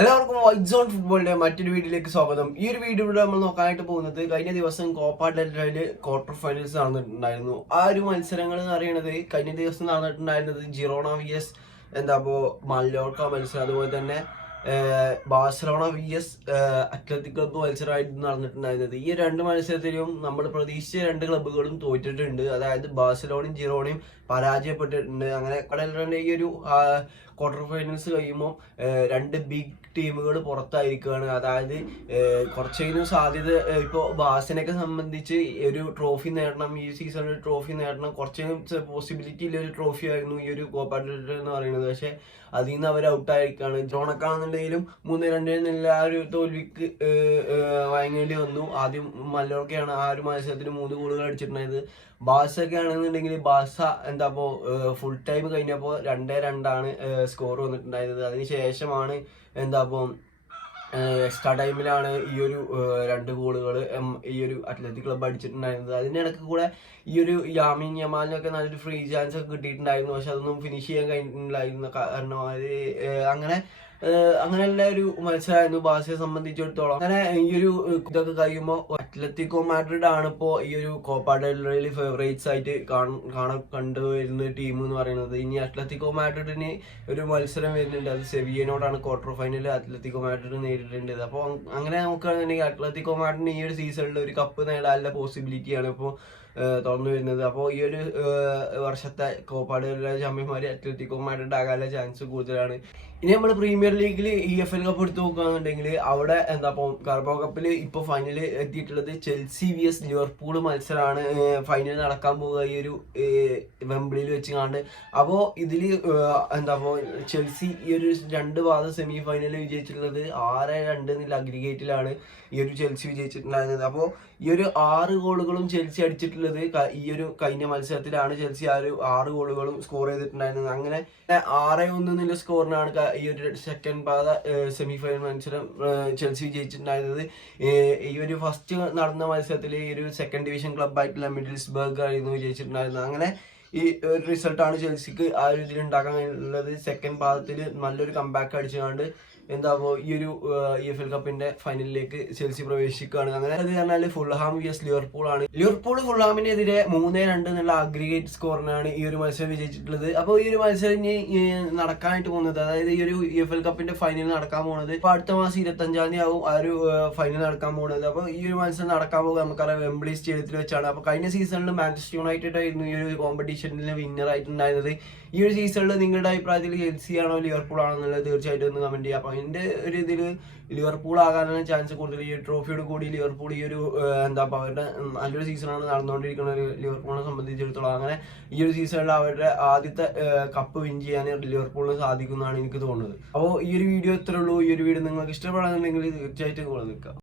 എല്ലാവർക്കും white zone ഫുട്ബോളിന്റെ മറ്റൊരു വീഡിയോയിലേക്ക് സ്വാഗതം. ഈ ഒരു വീഡിയോയിലൂടെ നമ്മൾ നോക്കാനായിട്ട് പോകുന്നത് കഴിഞ്ഞ ദിവസം കോപ്പ ഡെൽറ്റയില് ക്വാർട്ടർ ഫൈനൽസ് നടന്നിട്ടുണ്ടായിരുന്നു. ആ ഒരു മത്സരങ്ങൾ എന്ന് പറയുന്നത് കഴിഞ്ഞ ദിവസം നടന്നിട്ടുണ്ടായിരുന്നത് ജിറോണ VS മല്ലോർക്ക മത്സരം, അതുപോലെ തന്നെ ബാഴ്സലോണ VS അത്ലറ്റിക് ക്ലബ്ബ് മത്സരമായിട്ട് നടന്നിട്ടുണ്ടായിരുന്നത്. ഈ രണ്ട് മത്സരത്തിലും നമ്മൾ പ്രതീക്ഷിച്ച രണ്ട് ക്ലബ്ബുകളും തോറ്റിട്ടുണ്ട്. അതായത് ബാഴ്സലോണയും ജിറോണയും പരാജയപ്പെട്ടിട്ടുണ്ട്. അങ്ങനെ കടലിന്റെ ഈ ഒരു ക്വാർട്ടർ ഫൈനൽസ് കഴിയുമ്പോൾ രണ്ട് ബിഗ് ടീമുകൾ പുറത്തായിരിക്കുകയാണ്. അതായത് കുറച്ചെങ്കിലും സാധ്യത ഇപ്പോൾ ബാസിനൊക്കെ സംബന്ധിച്ച് ഒരു ട്രോഫി നേടണം, ഈ സീസണിൽ ട്രോഫി നേടണം, കുറച്ചെങ്കിലും പോസിബിലിറ്റി ഉള്ള ഒരു ട്രോഫി ആയിരുന്നു ഈ ഒരു കോപ്പ ഡെൽ റേ എന്ന് പറയുന്നത്. പക്ഷെ അതിൽ നിന്ന് അവർ ഔട്ടായിരിക്കുകയാണ്. ജിറോണക്കാണെന്നുണ്ടെങ്കിലും 3-2 ആ ഒരു തോൽവിക്ക് വഴങ്ങേണ്ടി വന്നു. ആദ്യം മല്ലോർക്കയാണ് ആ ഒരു മത്സരത്തിന് 3 ഗോളുകൾ അടിച്ചിട്ടുണ്ടായത്. ബാഴ്സൊക്കെ ആണെന്നുണ്ടെങ്കിൽ ബാഴ്സ ഫുൾ ടൈം കഴിഞ്ഞപ്പോൾ 2-2 സ്കോർ വന്നിട്ടുണ്ടായിരുന്നത്. അതിനുശേഷമാണ് എക്സ്ട്രാ ടൈമിലാണ് ഈ ഒരു 2 ഗോളുകൾ ഈ ഒരു അത്ലറ്റിക് ക്ലബ്ബ് അടിച്ചിട്ടുണ്ടായിരുന്നത്. അതിൻ്റെ ഇടയ്ക്ക് കൂടെ ഈ ഒരു യാമീൻ യമാലിനൊക്കെ നല്ലൊരു ഫ്രീ ചാൻസ് ഒക്കെ കിട്ടിയിട്ടുണ്ടായിരുന്നു. പക്ഷെ അതൊന്നും ഫിനിഷ് ചെയ്യാൻ കഴിഞ്ഞിട്ടുണ്ടായിരുന്നു. കാരണം അങ്ങനെയുള്ള ഒരു മത്സരമായിരുന്നു ബാഴ്സയെ സംബന്ധിച്ചിടത്തോളം. അങ്ങനെ ഈ ഒരു ഇതൊക്കെ കഴിയുമ്പോൾ അത്ലറ്റിക്കോ മാഡ്രിഡ് ആണ് ഇപ്പോൾ ഈ ഒരു കോപ്പ ഡെൽ റേയിൽ ഫേവറേറ്റ്സ് ആയിട്ട് കണ്ടുവരുന്ന ടീം എന്ന് പറയുന്നത്. ഇനി അത്ലറ്റിക്കോ മാഡ്രിഡിന് ഒരു മത്സരം വരുന്നുണ്ട്, അത് സെവിയനോടാണ്. ക്വാർട്ടർ ഫൈനലിൽ അത്ലറ്റിക്കോ മാഡ്രിഡ് നേരിടേണ്ടത്. അപ്പോൾ അങ്ങനെ നോക്കുകയാണെന്നുണ്ടെങ്കിൽ അത്ലറ്റിക്കോ മാഡ്രിഡിന് ഈ ഒരു സീസണിൽ ഒരു കപ്പ് നേടാനുള്ള പോസിബിലിറ്റിയാണ് ഇപ്പോൾ തുറന്നു വരുന്നത്. അപ്പോൾ ഈ ഒരു വർഷത്തെ കോപ്പ ഡെൽ റേ ചാമ്പ്യന്മാർ അത്ലറ്റിക്കോ മാഡ്രിഡ് ആകാനുള്ള ചാൻസ് കൂടുതലാണ്. ഇനി നമ്മൾ പ്രീമിയർ ലീഗിൽ EFL കപ്പ് എടുത്ത് നോക്കുകയാണെന്നുണ്ടെങ്കിൽ അവിടെ കാർബോ കപ്പിൽ ഇപ്പോൾ ഫൈനൽ എത്തിയിട്ടുള്ളത് ചെൽസി VS ലിവർപൂൾ മത്സരമാണ് ഫൈനൽ നടക്കാൻ പോകുക ഈ ഒരു വെംബ്ലിയിൽ വെച്ച് കാണുന്നത്. അപ്പോൾ ഇതിൽ ചെൽസി ഈ ഒരു 2 പാദ സെമി ഫൈനലിൽ വിജയിച്ചിട്ടുള്ളത് 6-2 എന്നുള്ള അഗ്രിഗേറ്റിലാണ് ഈ ഒരു ചെൽസി വിജയിച്ചിട്ടുണ്ടായിരുന്നത്. അപ്പോൾ ഈ ഒരു 6 ഗോളുകളും ചെൽസി അടിച്ചിട്ടുള്ളത് ഈ ഒരു കഴിഞ്ഞ മത്സരത്തിലാണ്. ചെൽസി ആ ഒരു 6 ഗോളുകളും സ്കോർ ചെയ്തിട്ടുണ്ടായിരുന്നത്. അങ്ങനെ 6-1 എന്നുള്ള സ്കോറിനാണ് ഈ ഒരു സെക്കൻഡ് പാദ സെമി ഫൈനൽ മത്സരം ചെൽസി വിജയിച്ചിട്ടുണ്ടായിരുന്നത്. ഈ ഒരു ഫസ്റ്റ് നടന്ന മത്സരത്തിൽ ഈ ഒരു സെക്കൻഡ് ഡിവിഷൻ ക്ലബ്ബായിട്ടുള്ള മിഡിൽസ്ബർഗ് ആയിരുന്നു വിജയിച്ചിട്ടുണ്ടായിരുന്നത്. അങ്ങനെ ഈ ഒരു റിസൾട്ടാണ് ചെൽസിക്ക് ആ ഒരു ഇതിൽ ഉണ്ടാക്കാൻ കഴിയുള്ളത്. സെക്കൻഡ് പാദത്തിൽ നല്ലൊരു കംബാക്ക് അടിച്ചുകൊണ്ട് ഈ ഒരു EFL കപ്പിന്റെ ഫൈനലിലേക്ക് ചെൽസി പ്രവേശിക്കുകയാണ്. അങ്ങനെ അത് പറഞ്ഞാൽ ഫുൾഹാം VS ലിവർപൂൾ ആണ്. ലിവർപൂൾ ഫുൾഹാമിനെതിരെ 3-2 എന്നുള്ള അഗ്രിഗേറ്റ് സ്കോറിനാണ് ഈ ഒരു മത്സരം വിജയിച്ചിട്ടുള്ളത്. അപ്പോൾ ഈ ഒരു മത്സരം ഇനി നടക്കാനായിട്ട് പോകുന്നത്, അതായത് ഈ ഒരു EFL കപ്പിന്റെ ഫൈനൽ നടക്കാൻ പോകുന്നത് ഇപ്പോൾ അടുത്ത മാസം 25-ാം തീയതി ആവും ആ ഒരു ഫൈനൽ നടക്കാൻ പോകുന്നത്. അപ്പോൾ ഈ ഒരു മത്സരം നടക്കാൻ പോകുക നമുക്കറിയാം വെംബ്ലി സ്റ്റേഡിയത്തിൽ വെച്ചാണ്. അപ്പോൾ കഴിഞ്ഞ സീസണിൽ മാഞ്ചസ്റ്റർ യുണൈറ്റഡ് ആയിരുന്നു ഈ ഒരു കോമ്പറ്റീഷനിൽ വിന്നർ ആയിട്ടുണ്ടായിരുന്നത്. ഈ ഒരു സീസണിൽ നിങ്ങളുടെ അഭിപ്രായത്തിൽ ചെൽസി ആണോ ലിവർപൂൾ ആണോ എന്നുള്ളത് തീർച്ചയായിട്ടും ഒന്ന് കമന്റ് ചെയ്യുക. അപ്പോൾ അതിൻ്റെ ഒരു ഇതിൽ ലിവർപൂൾ ആകാനാണ് ചാൻസ് കൂടുതൽ. ഈ ട്രോഫിയോട് കൂടി ലിവർപൂൾ ഈ ഒരു അവരുടെ നല്ലൊരു സീസണാണ് നടന്നുകൊണ്ടിരിക്കുന്നത് ലിവർപൂളിനെ സംബന്ധിച്ചിടത്തോളം. അങ്ങനെ ഈ ഒരു സീസണിൽ അവരുടെ ആദ്യത്തെ കപ്പ് വിൻ ചെയ്യാൻ ലിവർപൂളിന് സാധിക്കുന്നതാണ് എനിക്ക് തോന്നുന്നത്. അപ്പോൾ ഈ ഒരു വീഡിയോ ഇത്രേ ഉള്ളൂ. ഈ ഒരു വീഡിയോ നിങ്ങൾക്ക് ഇഷ്ടപ്പെടാന്നുണ്ടെങ്കിൽ തീർച്ചയായിട്ടും കൂടെ നിൽക്കുക.